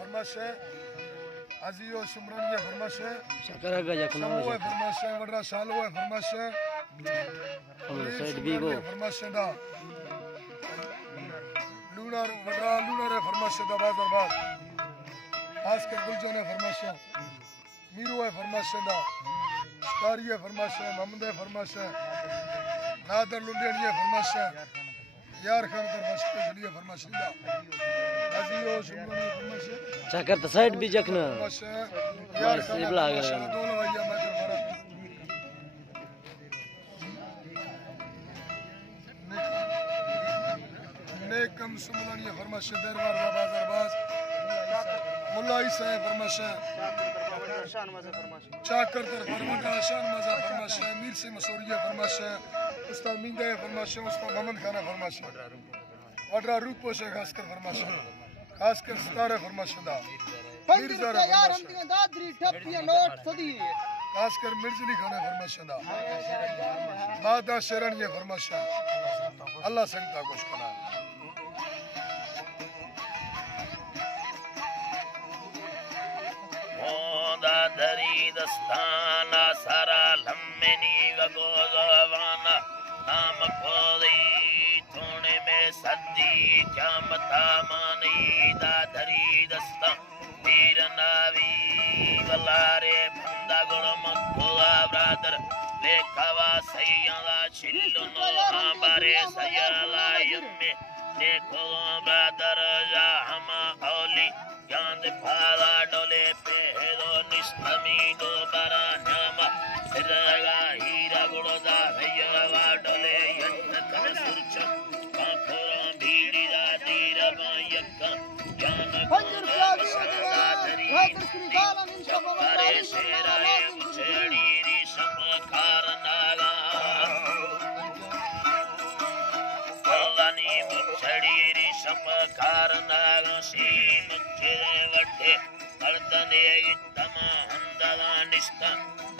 फरमाश है अजीओ सिमरन ये फरमाश है शकर का जखना है फरमाश है वडरा शालो है फरमाश है साइड भी को फरमाश दा लूना वडरा लूना रे फरमाश दा बाजार बात खास कर गुलजो ने फरमाश है मीरू है फरमाश दा कारी है फरमाश है मोहम्मद है फरमाश है नादर लुंडियन ये फरमाश है यार खान कर बस के लिए फरमाश दा अजीओ सिमरन फरमाश है चकर तो साइड भी जखना यार से बुला गया दोनों भैया मैं कर नेकम सुमलानी फरमाश दरबार बाजार बाज मुल्ला ईसा फरमाश शान मजा फरमाश चाकर तर फरमाना शान मजा फरमाश मीर से मसूरिया फरमाश उस्ताद मिंगा फरमाश उस्ताद मोहम्मद खाना फरमाश वडरा रूपो से खासकर फरमाश खासकर सितारे फरमाश दा मिर्जा यार हम दी दादरी ठप्पी नोट सदी खासकर मिर्जली खाने फरमाश दा मादा शरण ये फरमाश अल्लाह संगता कुछ करा दरी दस्ताना सारा लम्मेनी वगोजवाना नाम खोदी थोड़े में सदी क्या मता मानी दादरी दस्ता वीर नावी वलारे बंदा गुण मक्कुआ ब्रादर लेखावा सैयादा छिल्लु नोहा बारे सयाला यम्मे देखो ब्रादर जा हमा औली चांद फाला डोले पे निष्ठमी दो बरा न्यामा सिरगा हीरा गुणदा भैया डोले यंत कर सुरच काखोरा भीड़ी दा दीरा बायका ज्ञान सदा धरी चप्परे शेराए मुचड़ी री समकार नागा कलानी मुचड़ी री समकार नागा सी मुचड़े वड्डे अर्दने इत्तमा हंदला निष्ठा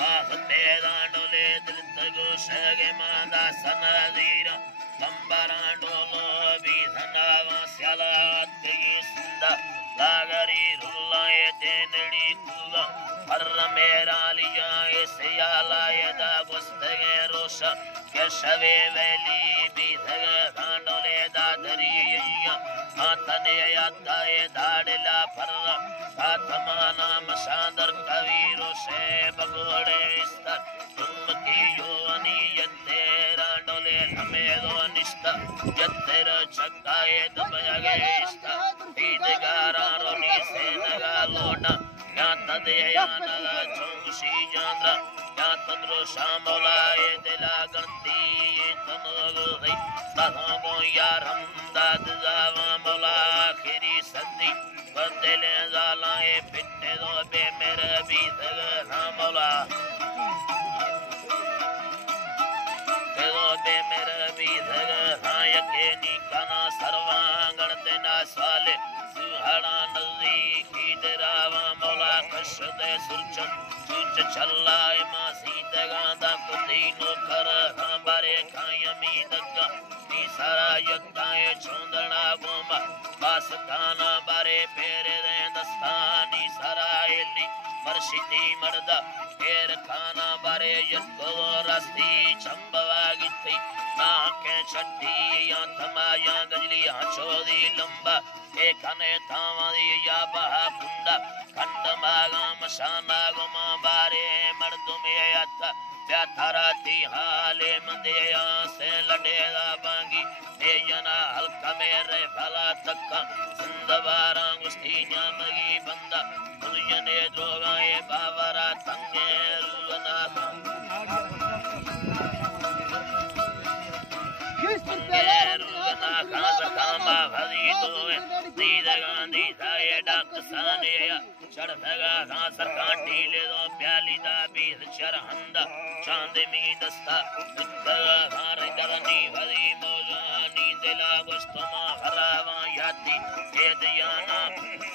बाहतेदा डोले दिल तगो सगे मादा सनदीरा लंबरांडोलो बीधनावा स्यालाते सुंदा लागरी रुल्लाए तेनड़ी कुला हर मेरा लिया सियालाए दा गुस्तगे रोशा केशवे वैली बीधग दांडोले दादरिया आतने यादाए दाड़ला फरला आत्माना मसादर कवीरो से बगोड़े इस्ता तुम की योनी यत्तेरा डोले हमें दो निष्ठा यत्तेरा चक्काए दबयागे इस्ता ईदगारा रोनी से नगा लोना या तदया नगा चुंगशी जांद्रा या तद्रो शामोलाए दिला गंती ये तनोगुरी तथागो यार हम दाद जावा मोला खिरी सदी बदले जालाए पिट्टे दो बे मेरे भी दगा मोला बे मेरे भी दगा यके निकाना सर्वांगण देना साले सुहाड़ा नज़दीकी दरावा मोला कशदे सुरच सुच चलाए मासी दगादा कुदीनो कर हमारे खायमी दगा नी सारा यकाए छोंदना गोमा बास काना बारे पेरे दे दस्तानी सरायली मर्शिदी मर्दा पेर खाना बारे यको रस्ती चंबवागिथी नाके छट्टी या थमाया गजली हाचोदी लंबा एकने थावादी या बहा कुंडा खंड मागा मशाना गुमा बारे मर्दु में आता क्या थारा ती हाले मंदिया से लड़ेगा बांगी ए जना हल्का मेरे भला तक्का सिंधवारा गुस्ती जामगी बंदा मुझने द्रोगाए बावरा तंगे रुना कामा भरी दोए दीदा गांधी थाए डाक सानेया चढ़गा घासर काटी ले दो प्याली दा बीर चरहंदा चांद मी दस्ता दुखगा घार करनी भरी मोजानी दिला गुस्तमा हरावा याती के दियाना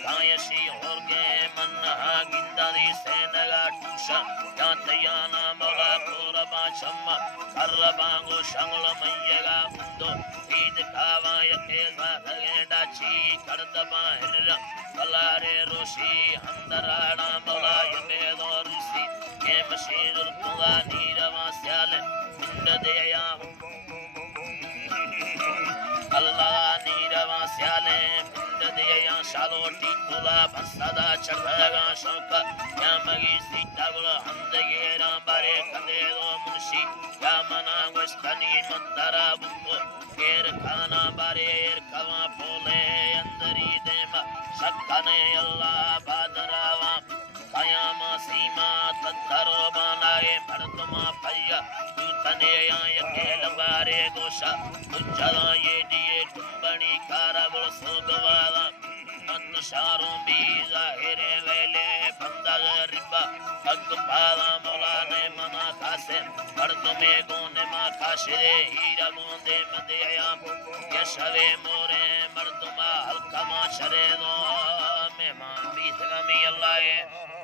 कायशी और के मनहा गिंदारी सेनगा टूशा या दियाना मौला कोरबा चम्मा करबा गो शंगल मैयगा मुंदो ईद कावा यके जागेंडा ची करदबा हिररा कलारे रोशी हंदराना मौला यमे दोरसी के मशीर तुगा नीरवा स्याले बिंद देया अल्लाह नीरवा स्याले बिंद देया शालोटी तुला भसदा चढ़गा शौक या मगी सीता गुल हंदगेरा बारे कदे दो मुंशी या मना गुस्तनी मंदरा बुको केर खाना बारे कवा बोले अंदरी देमा सकने अल्लाह बादरावा कायामा सीमा तत्तरो बनाए मर्दमा भैया तू तने आय के लबारे गोशा तुझा ये दिए टुंबनी कारा बोल सोगवाला मन शारों भी जाहिरे वेले बंदा रिबा अग पाला मौला ने मना खासे मर्दमे गोने मा खाशे हीरा मोंदे मदे आया यशवे मोरे मर्दमा हल्का मा शरे दो मेहमान भी सगमी अल्लाह